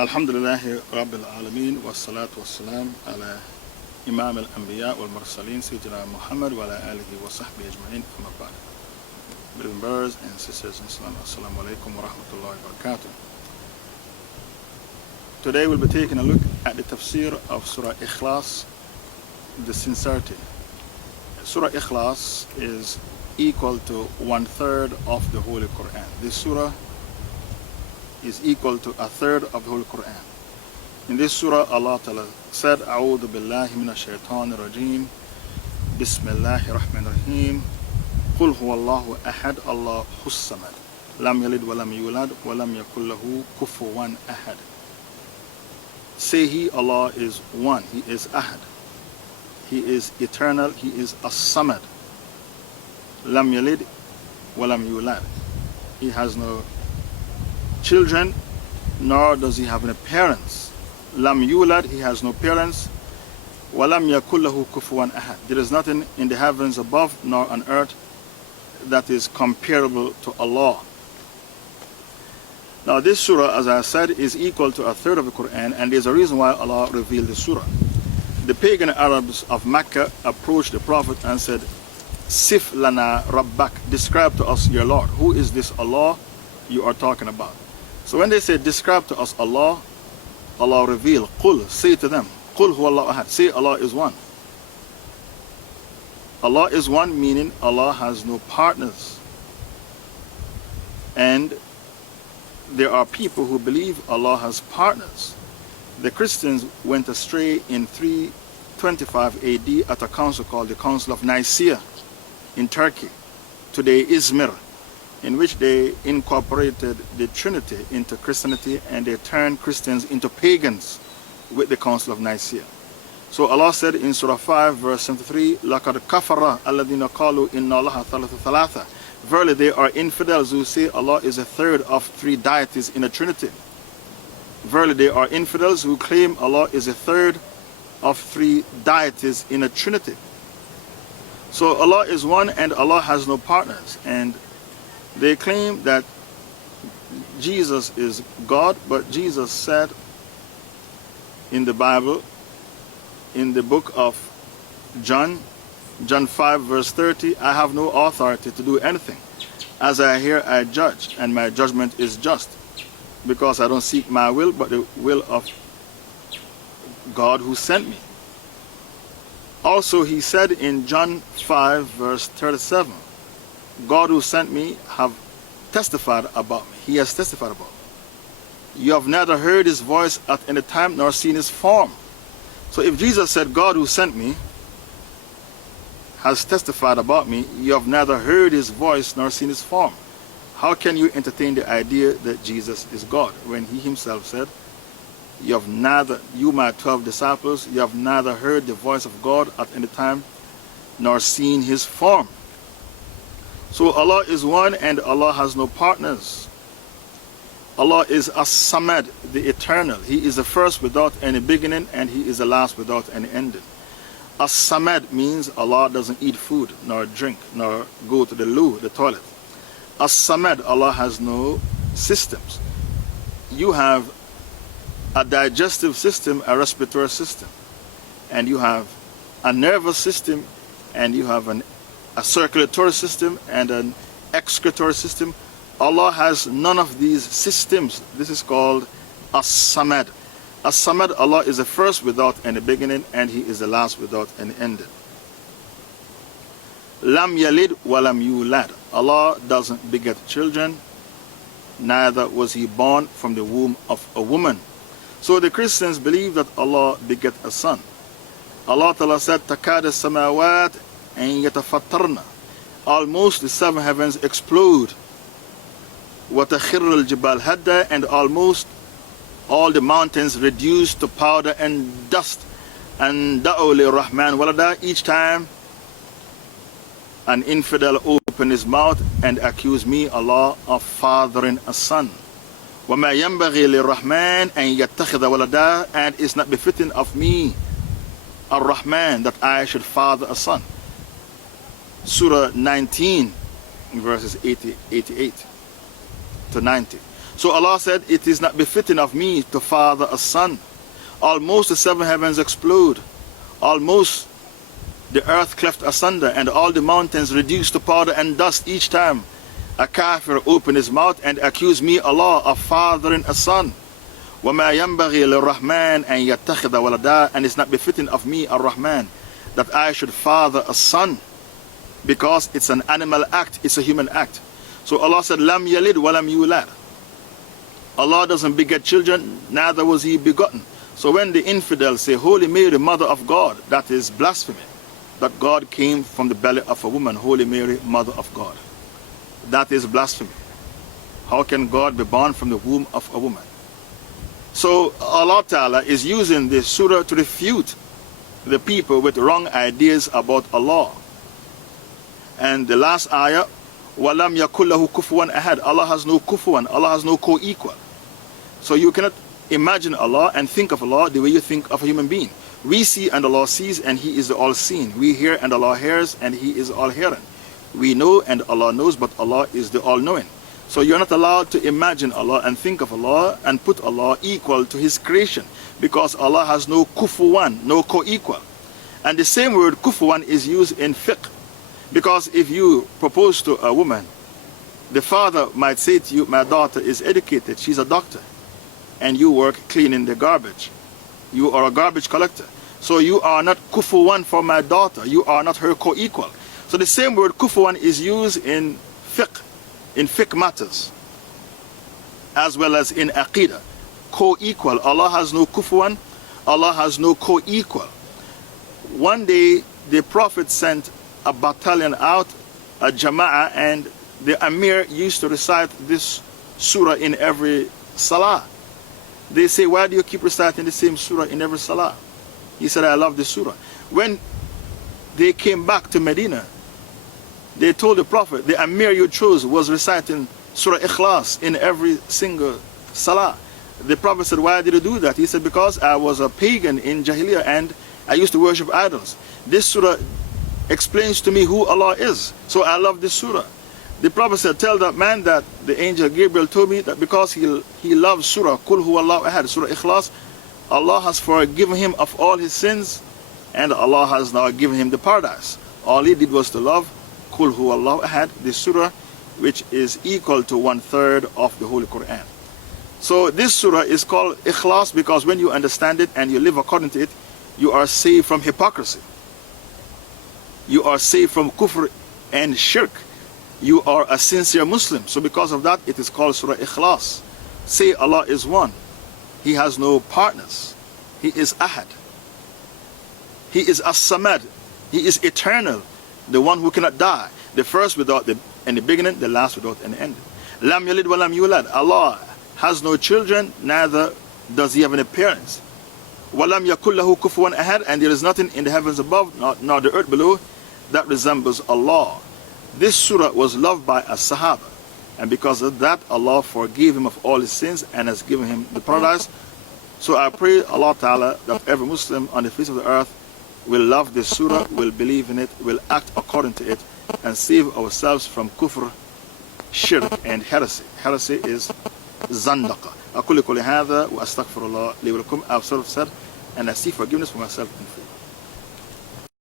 Alhamdulillahi Rabbil Alameen wa salatu wa salam ala Imam al-Anbiya wal Mursaleen Sayyidina Muhammad wa ala alihi wa sahbihi ajma'in amma ba'd. Believing brothers and sisters in Islam, assalamu alaikum wa rahmatullahi wa barakatuh. Today we'll be taking a look at the Tafsir of Surah Ikhlas, the sincerity. Surah Ikhlas is equal to 1/3 of the Holy Quran. This surah is equal to 1/3 of the Holy Quran. In this surah, Allah Ta'ala said, A'udhu billahi minash shaitanir rajim, Bismillahir Rahmanir Rahim, Qul huwallahu ahad, Allahus samad, Lam yalid wa lam yulad, wa lam yakul lahu kufuwan ahad. Say He, Allah is one, He is ahad, He is eternal, He is as-samad. Lam yalid wa lam yulad. He has no children, nor does he have any parents. Lam yulad, he has no parents. Walam yakul lahu kufuwan ahad. There is nothing in the heavens above nor on earth that is comparable to Allah. Now this surah, as I said, is equal to 1/3 of the Quran, and there's a reason why Allah revealed the surah. The pagan Arabs of Mecca approached the Prophet and said, Sif lana rabbak, describe to us your Lord. Who is this Allah you are talking about? So when they say, describe to us Allah, Allah reveal, Qul, say to them, Qul huwallahu ahad, say Allah is one. Allah is one, meaning Allah has no partners. And there are people who believe Allah has partners. The Christians went astray in 325 AD at a council called the Council of Nicaea in Turkey, today Izmir, in which they incorporated the Trinity into Christianity, and they turned Christians into pagans with the Council of Nicaea. So Allah said in Surah 5 verse 73, لَقَدْ كَفَرَ الَّذِينَ قَالُوا إِنَّ اللَّهَ ثَلَثُ ثَلَاثَةٍ. Verily they are infidels who say Allah is 1/3 of 3 deities in a Trinity. Verily they are infidels who claim Allah is 1/3 of 3 deities in a Trinity. So Allah is one and Allah has no partners, and they claim that Jesus is God, but Jesus said in the Bible, in the book of John 5 verse 30, I have no authority to do anything. As I hear, I judge, and my judgment is just, because I don't seek my will, but the will of God who sent me. Also he said in John 5 verse 37, God who sent me have testified about me. He has testified about me. You have neither heard his voice at any time nor seen his form. So if Jesus said God who sent me has testified about me, you have neither heard his voice nor seen his form. How can you entertain the idea that Jesus is God when he himself said, you my 12 disciples, you have neither heard the voice of God at any time nor seen his form. So Allah is one and Allah has no partners. Allah is as-samad, the eternal. He is the first without any beginning, and he is the last without any ending. As-samad means Allah doesn't eat food, nor drink, nor go to the loo, the toilet. As-samad, Allah has no systems. You have a digestive system, a respiratory system, and you have a nervous system, and you have a circulatory system and an excretory system. Allah has none of these systems. This is called as-samad. As-samad, Allah is the first without any beginning, and he is the last without any ending. Lam yalid wa lam yulad. Allah doesn't beget children, neither was he born from the womb of a woman. So the Christians believe that Allah beget a son. Allah Ta'ala said, تَكَادَ السَّمَاوَاتِ أَن يَتَفَطَّرْنَ. Almost the 7 heavens explode. وَتَخِرُّ الْجِبَالِ هَدًّا. And almost all the mountains reduce to powder and dust. And دَعُوا لِلرَّحْمَنِ وَلَدًا. Each time an infidel opened his mouth and accused me, Allah, of fathering a son. وَمَا يَنْبَغِي لِلرَّحْمَنِ أَنْ يَتَّخِذَ وَلَدًا. And it's not befitting of me, Ar-Rahman, that I should father a son. Surah 19 verses 88 to 90. So Allah said, it is not befitting of me to father a son. Almost the seven heavens explode. Almost the earth cleft asunder, and all the mountains reduced to powder and dust each time a kafir opened his mouth and accused me, Allah, of fathering a son. وَمَا يَنْبَغِي لِلرَّحْمَنِ أَنْ يَتَّخِذَ وَلَدًا. And it's not befitting of me, Ar-Rahman, that I should father a son, because it's an animal act, it's a human act. So Allah said, Lam yalid wa lam yulad. Allah doesn't beget children, neither was he begotten. So when the infidels say, Holy Mary, Mother of God, that is blasphemy. That God came from the belly of a woman, Holy Mary, Mother of God. That is blasphemy. How can God be born from the womb of a woman? So Allah Ta'ala is using this surah to refute the people with wrong ideas about Allah. And the last ayah, وَلَمْ يَكُلْ لَهُ كُفُوًا أَحَدٍ. Allah has no kufuwan, Allah has no co-equal. So you cannot imagine Allah and think of Allah the way you think of a human being. We see and Allah sees, and He is the all-seeing. We hear and Allah hears, and He is all-hearing. We know and Allah knows, but Allah is the all-knowing. So you're not allowed to imagine Allah and think of Allah and put Allah equal to His creation, because Allah has no kufuwan, no co-equal. And the same word kufuwan is used in fiqh, because if you propose to a woman, the father might say to you, my daughter is educated, she's a doctor, and you work cleaning the garbage. You are a garbage collector. So you are not kufuwan for my daughter. You are not her co-equal. So the same word kufuwan is used in fiqh matters, as well as in aqidah. Co-equal. Allah has no kufuwan. Allah has no co-equal. One day the Prophet sent a battalion out, a jama'ah, and the Amir used to recite this surah in every salah. They say, why do you keep reciting the same surah in every salah? He said, I love this surah. When they came back to Medina, they told the Prophet, the Amir you chose was reciting Surah Ikhlas in every single salah. The Prophet said, why did you do that? He said, because I was a pagan in Jahiliyyah and I used to worship idols. This surah explains to me who Allah is. So I love this surah. The Prophet said, tell that man that the angel Gabriel told me that because he loves Surah, Qul Huwallahu Ahad, Surah Ikhlas, Allah has forgiven him of all his sins, and Allah has now given him the paradise. All he did was to love Qul Huwallahu Ahad, this surah, which is equal to 1/3 of the Holy Quran. So this surah is called Ikhlas because when you understand it and you live according to it, you are saved from hypocrisy. You are saved from kufr and shirk. You are a sincere Muslim. So because of that, it is called Surah Ikhlas. Say Allah is one. He has no partners. He is Ahad. He is As-Samad. He is eternal, the one who cannot die. The first without any beginning, the last without any end. Lam yalid wa lam yulad. Allah has no children, neither does He have any parents. Wa lam yakul lahu kufuwan ahad. And there is nothing in the heavens above, nor the earth below, that resembles Allah. This surah was loved by a Sahaba, and because of that, Allah forgave him of all his sins and has given him the paradise. So I pray Allah Ta'ala that every Muslim on the face of the earth will love this surah, will believe in it, will act according to it, and save ourselves from kufr, shirk, and heresy. Heresy is zandaqa. أقول قولي هذا وأستغفر الله لي ولكم. I've sort of said, and I seek forgiveness for myself and for you.